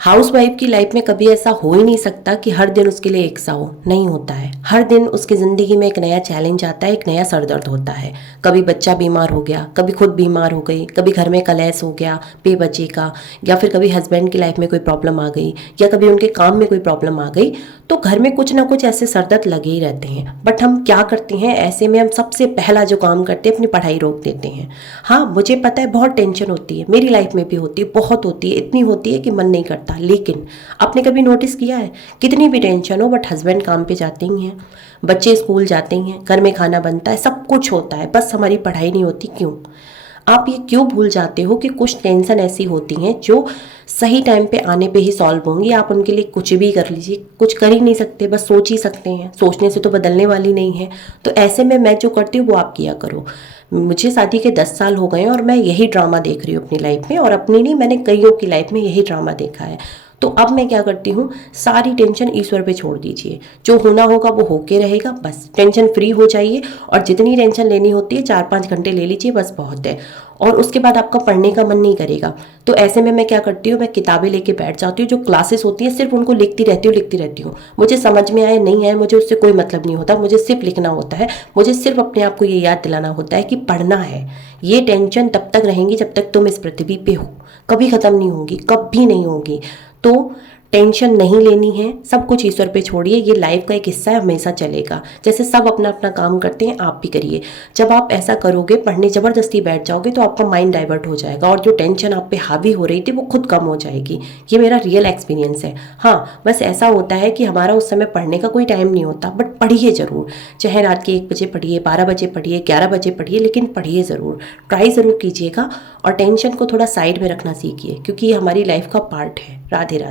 Housewife की life में कभी ऐसा हो ही नहीं सकता कि हर दिन उसके लिए एक सा हो, नहीं होता है। हर दिन उसकी ज़िंदगी में एक नया चैलेंज आता है, एक नया सरदर्द होता है। कभी बच्चा बीमार हो गया, कभी खुद बीमार हो गई, कभी घर में कलेश हो गया बेबच्चे का, या फिर कभी हस्बैंड की लाइफ में कोई प्रॉब्लम आ गई, या कभी उनके काम में कोई प्रॉब्लम आ गई। तो घर में कुछ ना कुछ ऐसे सरदर्द लगे ही रहते हैं। बट हम क्या करते हैं ऐसे में, हम सबसे पहला जो काम करते हैं अपनी पढ़ाई रोक देते हैं। हाँ, मुझे पता है बहुत टेंशन होती है, मेरी लाइफ में भी होती है, बहुत होती है, इतनी होती है कि मन नहीं करता। लेकिन आपने कभी नोटिस किया है, कितनी भी टेंशन हो बट हस्बैंड काम पे जाते ही हैं, बच्चे स्कूल जाते ही हैं, घर में खाना बनता है, सब कुछ होता है, बस हमारी पढ़ाई नहीं होती। क्यों? आप ये क्यों भूल जाते हो कि कुछ टेंशन ऐसी होती हैं जो सही टाइम पे आने पे ही सॉल्व होंगी। आप उनके लिए कुछ भी कर लीजिए, कुछ कर ही नहीं सकते, बस सोच ही सकते हैं, सोचने से तो बदलने वाली नहीं है। तो ऐसे में मैं जो करती हूँ वो आप किया करो। मुझे शादी के 10 साल हो गए हैं और मैं यही ड्रामा देख रही हूँ अपनी लाइफ में, और अपनी नहीं, मैंने कईयों की लाइफ में यही ड्रामा देखा है। तो अब मैं क्या करती हूँ, सारी टेंशन ईश्वर पे छोड़ दीजिए, जो होना होगा वो होके रहेगा, बस टेंशन फ्री हो जाइए। और जितनी टेंशन लेनी होती है 4-5 घंटे ले लीजिए, बस बहुत है। और उसके बाद आपका पढ़ने का मन नहीं करेगा। तो ऐसे में मैं क्या करती हूँ, मैं किताबें लेके बैठ जाती हूँ, जो क्लासेस होती हैं सिर्फ उनको लिखती रहती हूँ। मुझे समझ में आए नहीं आए मुझे उससे कोई मतलब नहीं होता, मुझे सिर्फ लिखना होता है। मुझे सिर्फ अपने आप को ये याद दिलाना होता है कि पढ़ना है। ये टेंशन तब तक रहेंगी जब तक तुम इस पृथ्वी पे हो, कभी ख़त्म नहीं होगी, कभी नहीं होगी। तो टेंशन नहीं लेनी है, सब कुछ ईश्वर पे छोड़िए। ये लाइफ का एक हिस्सा है, हमेशा चलेगा। जैसे सब अपना अपना काम करते हैं, आप भी करिए। जब आप ऐसा करोगे, पढ़ने ज़बरदस्ती बैठ जाओगे, तो आपका माइंड डाइवर्ट हो जाएगा और जो टेंशन आप पे हावी हो रही थी वो खुद कम हो जाएगी। ये मेरा रियल एक्सपीरियंस है। हाँ, बस ऐसा होता है कि हमारा उस समय पढ़ने का कोई टाइम नहीं होता, बट पढ़िए ज़रूर। चाहे रात के 1 बजे पढ़िए, 12 बजे पढ़िए, 11 बजे पढ़िए, लेकिन पढ़िए ज़रूर। ट्राई ज़रूर कीजिएगा और टेंशन को थोड़ा साइड में रखना सीखिए, क्योंकि ये हमारी लाइफ का पार्ट है। राधे राधे।